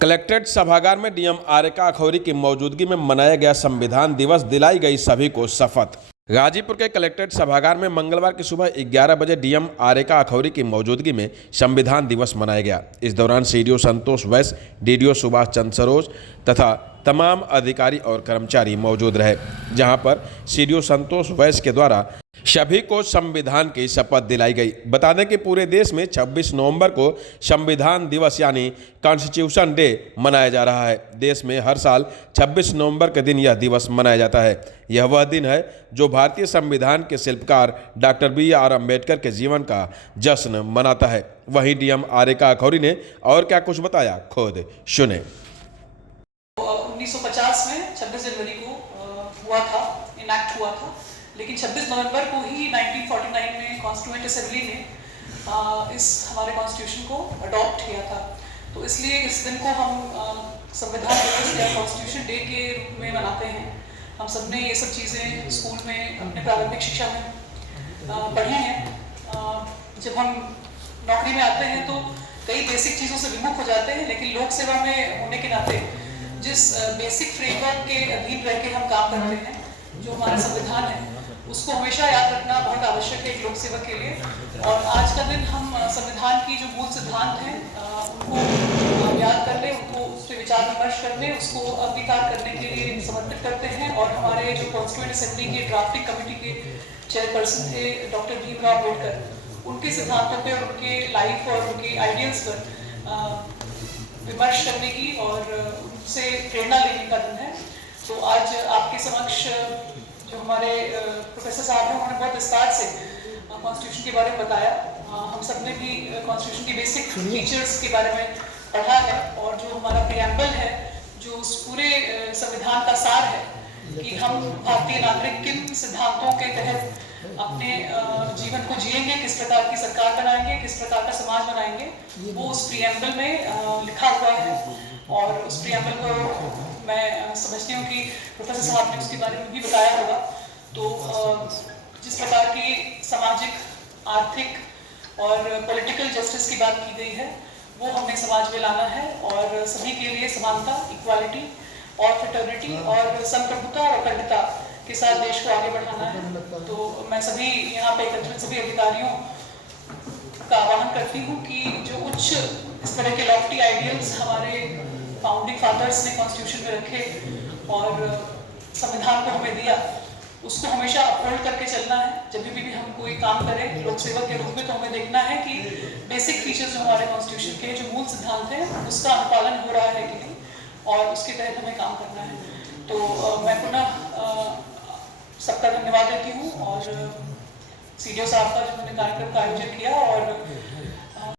Collectorate सभागार में DM आरिका अखौरी की मौजूदगी में मनाया गया संविधान दिवस, दिलाई गई सभी को शपथ। गाजीपुर के कलेक्ट्रेट सभागार में मंगलवार की सुबह 11 बजे डीएम आरिका अखौरी की मौजूदगी में संविधान दिवस मनाया गया। इस दौरान सीडीओ संतोष वैश्य, डीडीओ सुभाष चंद्र सरोज तथा तमाम अधिकारी और कर्मचारी मौजूद रहे, जहां पर सीडीओ संतोष वैश्य के द्वारा सभी को संविधान की शपथ दिलाई गई। बता दें कि पूरे देश में 26 नवंबर को संविधान दिवस यानी कॉन्स्टिट्यूशन डे मनाया जा रहा है। देश में हर साल 26 नवंबर के दिन यह दिवस मनाया जाता है। यह वह दिन है जो भारतीय संविधान के शिल्पकार डॉक्टर बी.आर. अम्बेडकर के जीवन का जश्न मनाता है। वहीं डीएम आरिका अखौरी ने और क्या कुछ बताया, खुद सुने। 1950 में 26 जनवरी को हुआ था, इनैक्ट हुआ था, लेकिन 26 नवंबर को ही 1949 में कॉन्स्टिट्यूएंट असेंबली ने इस हमारे कॉन्स्टिट्यूशन को अडॉप्ट किया था। तो इसलिए इस दिन को हम संविधान दिवस या कॉन्स्टिट्यूशन डे के रूप में मनाते हैं। हम सब ने ये सब चीज़ें स्कूल में अपने प्रारंभिक शिक्षा में पढ़ी हैं। जब हम नौकरी में आते हैं तो कई बेसिक चीज़ों से विमुख हो जाते हैं, लेकिन लोक सेवा में होने के नाते जिस बेसिक फ्रेमवर्क के अधीन रह के हम काम करते हैं, जो हमारा संविधान है, उसको हमेशा याद रखना बहुत आवश्यक है एक लोक सेवक के लिए। और आज का दिन हम संविधान की जो मूल सिद्धांत हैं उनको याद करने, उनको उस पर विचार विमर्श करने, उसको अंगीकार करने के लिए समर्पित करते हैं। और हमारे जो कॉन्स्टिट्यूएंट असेंबली के ड्राफ्टिंग कमेटी के चेयरपर्सन थे डॉक्टर भीमराव अम्बेडकर, उनके सिद्धांतों पर, उनके लाइफ और उनके आइडियल्स पर विमर्श करने की और उनसे प्रेरणा लेने का दिन है। तो आज आपके समक्ष जो हमारे प्रोफेसर साहब हैं, उन्होंने बहुत विस्तार से कॉन्स्टिट्यूशन के बारे में बताया। हम सब ने भी कॉन्स्टिट्यूशन की बेसिक फीचर्स के बारे में पढ़ा है, और जो हमारा प्रियम्बल है, जो उस पूरे संविधान का सार है कि हम भारतीय नागरिक किन सिद्धांतों के तहत अपने जीवन को जिएंगे, किस प्रकार की सरकार बनाएंगे, किस प्रकार का समाज बनाएंगे, वो उस प्रियम्बल में लिखा हुआ है। और उस प्रियम्बल को मैं समझती हूँ कि प्रोफेसर साहब ने उसके बारे में भी बताया होगा। तो जिस प्रकार की सामाजिक, आर्थिक और पॉलिटिकल जस्टिस की बात की गई है, वो हमने समाज में लाना है और सभी के लिए समानता, इक्वालिटी और फ्रेटर्निटी और संप्रभुता और अखंडता के साथ देश को आगे बढ़ाना है। तो मैं सभी यहाँ पे एकत्रित सभी अधिकारियों का आह्वान करती हूँ कि जो उच्च इस तरह के लॉफ्टी आइडियल्स हमारे फाउंडिंग फादर्स ने कॉन्स्टिट्यूशन में रखे और संविधान को हमें दिया, उसको हमेशा अपहोल्ड करके चलना है। जब भी हम कोई काम करें लोक सेवक के रूप में, तो हमें देखना है कि बेसिक फीचर्स जो हमारे कॉन्स्टिट्यूशन के जो मूल सिद्धांत हैं, उसका अनुपालन हो रहा है कि नहीं, और उसके तहत हमें काम करना है। तो मैं पुनः सबका धन्यवाद देती हूँ और सीडीओ साहब का जो मैंने कार्यक्रम का आयोजन किया और